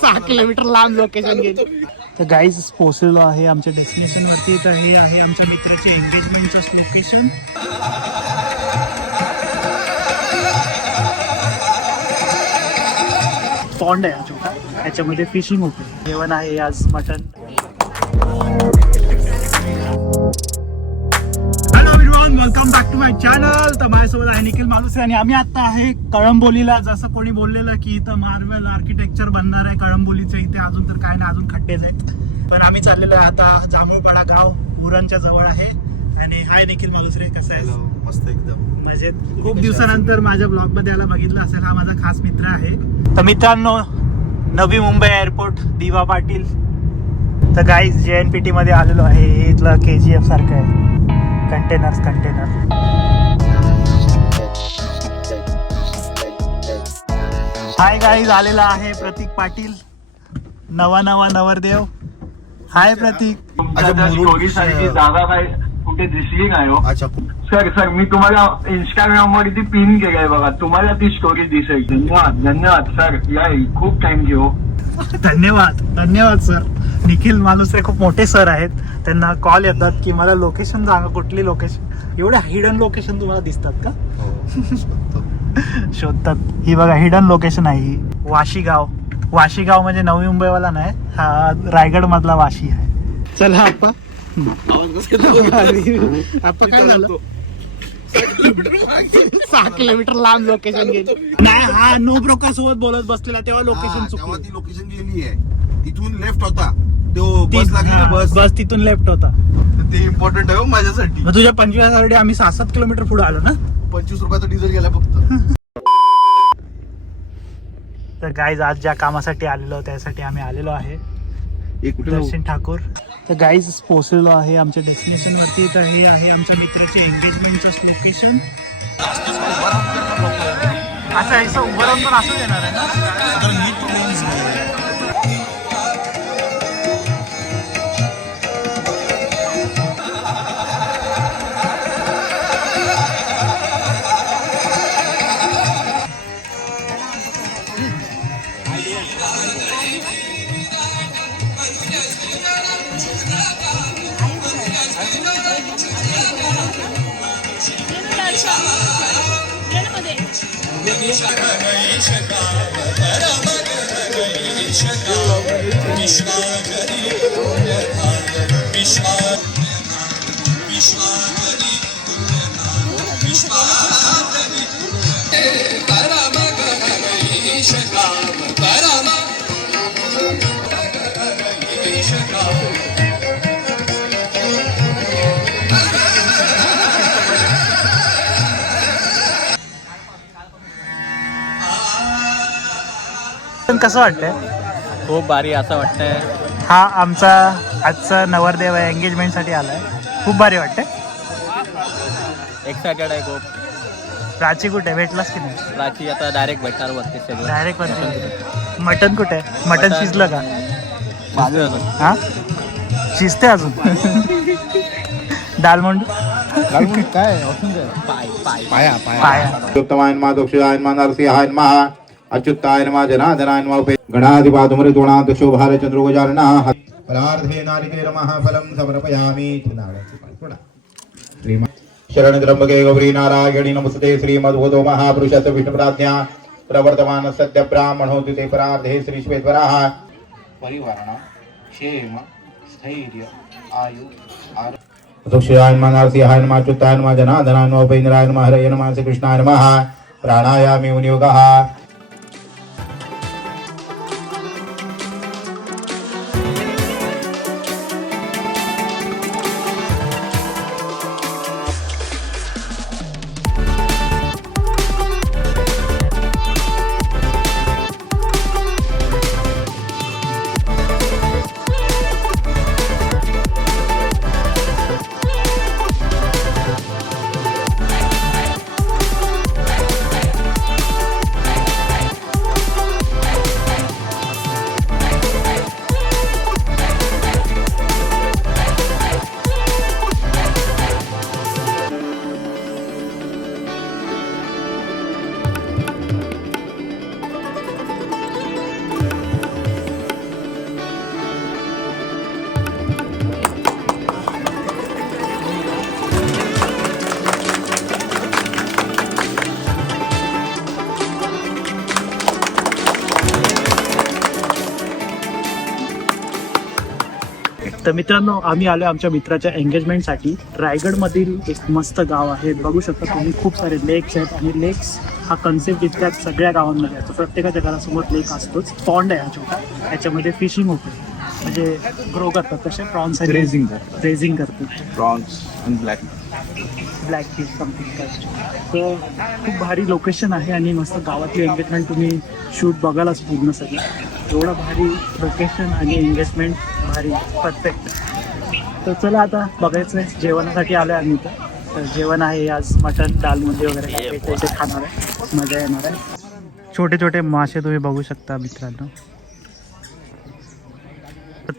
6 kilometre लांब location गेली. तर गाईज पोहोचलेलो आहे आमच्या डेस्टिनेशन वरती. तर हे आहे आमच्या मित्राचे एंगेजमेंटचं लोकेशन. पॉन्ड आहे छोटा, त्याच्यामध्ये फिशिंग होते. जेवण आहे आज mutton. Welcome back to my channel. तर माझ्यासोबत आहे निखिल मालुसरे आणि आम्ही आता आहे कळंबोलीला. जसं कोणी बोललेलं की इथं मार्बल आर्किटेक्चर बनणार आहे कळंबोलीचं. इथे अजून तर काय नाही, अजून खड्डेच आहेत. पण आम्ही चाललेलो आहे आता जांभूळपाडा गाव, मुरणच्या जवळ आहे. आणि हाय निखिल मालुसरे, कसं आहे? मस्त एकदम म्हणजे खूप दिवसानंतर माझ्या ब्लॉग मध्ये याला बघितलं असेल. हा माझा खास मित्र आहे. तर मित्रांनो, नवी मुंबई एअरपोर्ट, दिवा पाटील. तर गाईज JNPT मध्ये आलेलो आहे. हे इथलं KGF सारखं आहे. कंटेनर हाय गाईज, आलेला आहे प्रतीक पाटील, नवा नवरदेव. हाय प्रतीक. जागा काय कुठे दिसली नाही हो. अच्छा सर मी तुम्हाला इंस्टाग्राम वर ती पिन केलंय बघा, तुम्हाला ती स्टोरी दिसेल. धन्यवाद सर, या खूप थँक्यू. धन्यवाद सर. निखिल मालुसरे खूप मोठे सर आहेत. त्यांना कॉल येतात की मला लोकेशन सांगा, कुठली लोकेशन. एवढ्या हिडन लोकेशन तुम्हाला दिसतात का? शोधतात. ही बघा हिडन लोकेशन आहे ही. वाशीगाव म्हणजे नवी मुंबईवाला नाही, हा रायगड मधला वाशी आहे. चला आप्पा. आप्पा काय झालं? 6 किलोमीटर लांब लोकेशन गेली. नाही, हा नो ब्रोकर सोबत बोलत बसलेला तेव्हा लोकेशन चुकली. ती लोकेशन गेली आहे. तिथून लेफ्ट होता तो बस लागली. बस तिथून लेफ्ट होता. ते इम्पॉर्टंट आहे माझ्यासाठी. मग तुझ्या 25 आम्ही 6-7 किलोमीटर पुढे आलो ना. 25 रुपयाचा डिझेल गेला फक्त. तर गाईज आज ज्या कामासाठी आलेलो त्यासाठी आम्ही आलेलो आहे. दर्शन ठाकूर. तर गाईज पोहोचलेलो आहे आमच्या डेस्टिनेशन वरती. तर हे आहे आमच्या मित्राचे एंगेजमेंटचं लोकेशन. अच्छा, असं उभं राहून पण असं येणार आहे ना. कसं वाटतंय? खूप भारी असं वाटतंय. हा आमचा आजचा नवरदेव आहे, एंगेजमेंट साठी आलाय. खूप भारी वाटतंय. एक्सायटेड आहे खूप. प्राची कुठे भेटलास की नाही? प्राची आता डायरेक्ट भेटणार बघते सगळं. डायरेक्ट वरती. मटन कुठे आहे? मटन शिजलं का? हा शिजते अजून. दालमोंड काय पाय अच्युताय नमः दक्षिणाय नमः नरसिंहाय नमः अच्युताय नमः जनार्दनाय नमः गणाधिपातमृतोणात् शोभाय चंद्रोगजाननः फलार्थे नारिकेलमः फलं समर्पयामि. शरण त्र्यंबके गौरी नारायणी नमस्ते. श्रीमद्भूतो महापुरुषस्य विष्णुप्राज्ञा प्रवर्तमान सद्य ब्राह्मणोति ते परार्धे श्री श्वेतवराः परिवारणं क्षेम स्थैर्य आयु दक्षिणाय नमः नरसिंहाय नमः अच्युताय नमः जनार्दनाय नमः उपेन्द्राय नमः हरये नमः श्रीकृष्णाय नमः. प्राणायामि विनियोगः. तर मित्रांनो, आम्ही आलो आमच्या मित्राच्या एंगेजमेंटसाठी. रायगडमधील एक मस्त गाव आहे, बघू शकता तुम्ही. खूप सारे लेक्स आहेत आणि लेक्स हा कन्सेप्ट इतक्या सगळ्या गावांमध्ये असतो. प्रत्येकाच्या घरासमोर लेक असतोच. पॉन्ड आहे हा छोटा, त्याच्यामध्ये फिशिंग होते, म्हणजे ग्रो करतात तसे प्रॉन्स. रेझिंग करतात प्रॉन्स आणि ब्लॅक फिश समथिंग काय. तर खूप भारी लोकेशन आहे आणि मस्त गावातली एंगेजमेंट तुम्ही शूट बघायलाच पूर्ण सगळं. एवढं भारी लोकेशन आणि एंगेजमेंट भारी परफेक्ट. तर चला आता बघायचं आहे. जेवणासाठी आलो आहे आम्ही इथं. तर जेवण आहे आज मटन दालमुंडी वगैरे ते खाणार आहे, मजा येणार आहे. छोटे छोटे मासे तुम्ही बघू शकता मित्रांनो.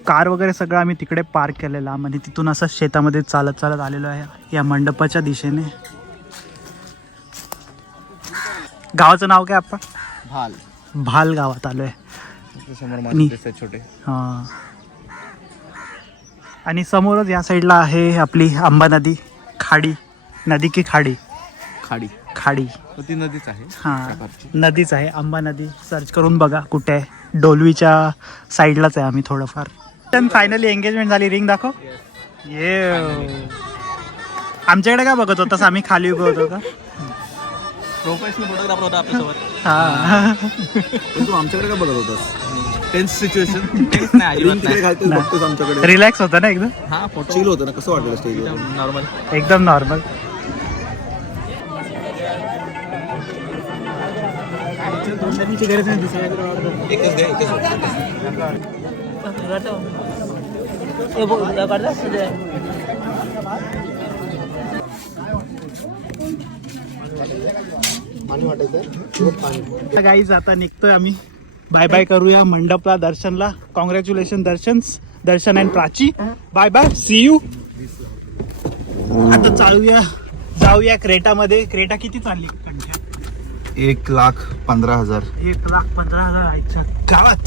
कार वगैरे सगळं आम्ही तिकडे पार्क केलेला आणि तिथून असं शेतामध्ये चालत चालत आलेलो आहे या मंडपाच्या दिशेने. गावाचं नाव काय आपण? भाल गावात आलोय. छोटे. हा, आणि समोरच या साईडला आहे आपली आंबा नदी. खाडी नदी की खाडी? खाडी. ती नदीच आहे. हा, नदीच आहे. आंबा नदी सर्च करून बघा कुठे आहे. डोलवीच्या साईडलाच आहे आम्ही थोडंफार. फायनली एंगेजमेंट झाली. रिंग दाखव. ये आमच्याकडे काय बघत होतास? आम्ही खाली उभं होतो का? प्रोफेशनल फोटोग्राफर होता आपल्यासोबत. हा, तू आमच्याकडे काय बघत होतास? टेन्स सिच्युएशन नाही, अजिबात नाही. बघतोस आमच्याकडे. रिलॅक्स होता ना एकदम. हा, फोटो चिल होतं ना. कसं वाटलं स्टेज? नॉर्मल. एकदम नॉर्मल. गाईज आता निघतोय आम्ही. बाय बाय करूया मंडपला, दर्शनला. Congratulation Darshan and Prachi. Bye bye, see you. आता जाऊया क्रेटामध्ये. क्रेटा किती चालली? 1,15,000. 1,15,000 गावात.